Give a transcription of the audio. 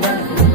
Thank you.